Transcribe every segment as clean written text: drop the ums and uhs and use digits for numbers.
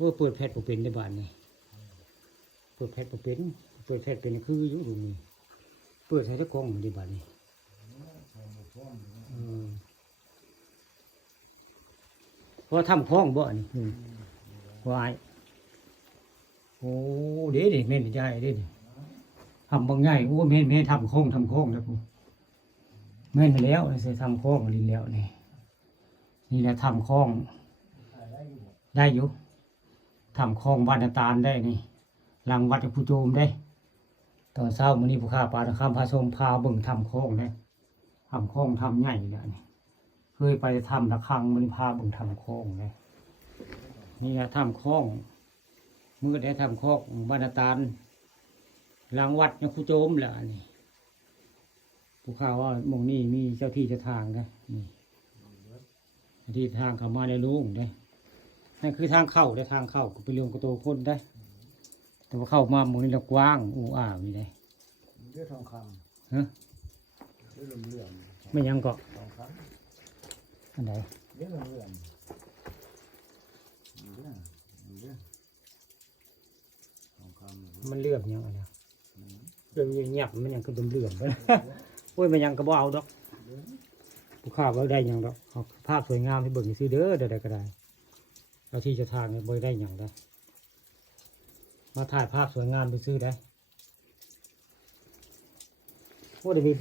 ว่าเปิดแพทย์ผมเป็นในบ้านนี่เปิดแพทย์ผมเป็นเปิดแพทย์เป็นคืออยู่ตรงนี้เปิดใช้ตะกล้องในบ้านนี่เพราะทำคล้องบ่นี่วายโอ้เด็ดเม่นใหญ่เด็ดทำบางใหญ่โอ้เม่นทำคล้องแล้วผมแม่นแล้วใส่ทำคล้องลินแล้วนี่แหละทำคล้องได้อยู่ทำคล้องบ้านตาลได้นี่หลังวัดผู้โจมได้ตอนเช้ามื้อนี้ผู้ข้าปลาข้ามพาชมพาเบิ่งทำคล้องได้ทำคล้องทำใหญ่แล้วนี่เคยไปทำระฆังมื้อนี้พาเบิ่งทำคล้องได้นี่แหละทำคล้องมือได้ทำคล้องบ้านตาลหลังวัดผู้โจมแล้วนี่ผู้ข้าว่าหม่องนี้มีเจ้าที่เจ้าทางนะนี่ที่ทางเข้ามาในลุงได้นั่นคือทางเข้าได้ทางเข้าก็ไปเรื่องกระโตพ้นได้แต่ว่าเข้ามาหมู่นี้เรากว้างอูอ่ามีได้เรื่องทองคำฮะเรื่องเรื่องไม่ยังก็ทองคำอันไหนเรื่องเรื่องทองคำมันเลื่อมยังไงเนี่ยเรื่องเงียบมันยังก็เลื่อมไปโอ้ยมันยังก็บ่เอาดอกผู้ข้าว่าได้ยังดอกภาพสวยงามที่เบิ่งซื้อเด้อเดี๋ยวก็ได้เราที่จะทางเนี่ยบ่ได้ยังได้มาถ่ายภาพสวยงามไปซื้อได้โอ้เดี๋ยวมี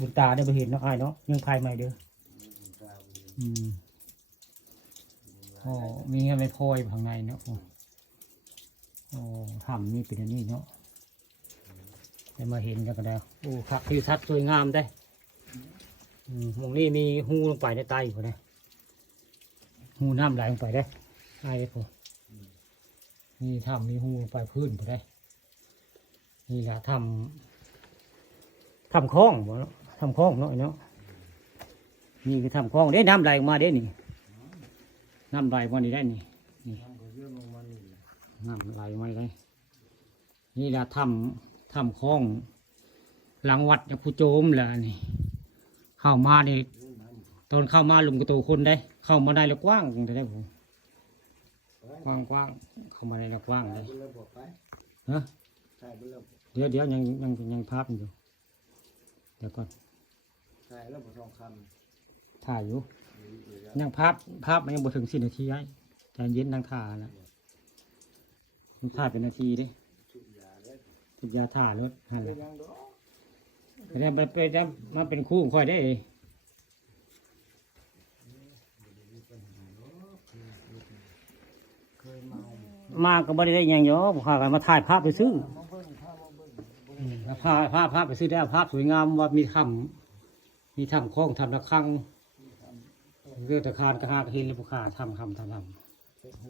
บุญตาได้ไปเห็นเนาะไอ้เนาะยังภายใหม่เด้ออ๋อมีอะไรพลอยข้างในเนาะโอ้ทำนี่เป็นอันนี้เนาะได้มาเห็นกันก็ได้โอ้ผักทิวทัศน์สวยงามได้มองนี่มีหูลงไปในใต้อยู่นะหูน้ำไหลลงไปได้ไอ้พวกนี่ทำมีหูลงไปพื้นไปได้นี่แหละทำคล้องบ่เนาะทำคล้องเนาะเนาะนี่คือทำคล้องได้น้ำไหลออกมาได้นี่น้ำไหลมานี่ได้นี่น้ำไหลมาได้นี่แหละทำคล้องหลังวัดผู้โจมแหละนี่เข้ามานี่ตอนเข้ามาลุมกระโตคนได้เข้ามาได้แล้วกว้างได้ผมกว้างเข้ามาได้แล้วกว้างเลยฮะเดี๋ยวยังภาพอยู่เดี๋ยวก่อนถ่ายแล้วทองคำถ่ายอยู่ยังภาพมันยังบ่ถึง10 นาทีไอ้ใจเย็นนั่งถ่ายนะมันถ่ายเป็นนาทีดิทุกยาถ่ายรถหันเลยไปมาเป็นคู่ค่อยได้มาก็ไม่ได้ยังเยอะพากันมาถ่ายภาพไปซื้อภาพไปซื้อได้ภาพสวยงามว่ามีทำคล้องทำระฆังเรื่องตะคารกระหากเห็นแล้วผู้ข้าทำ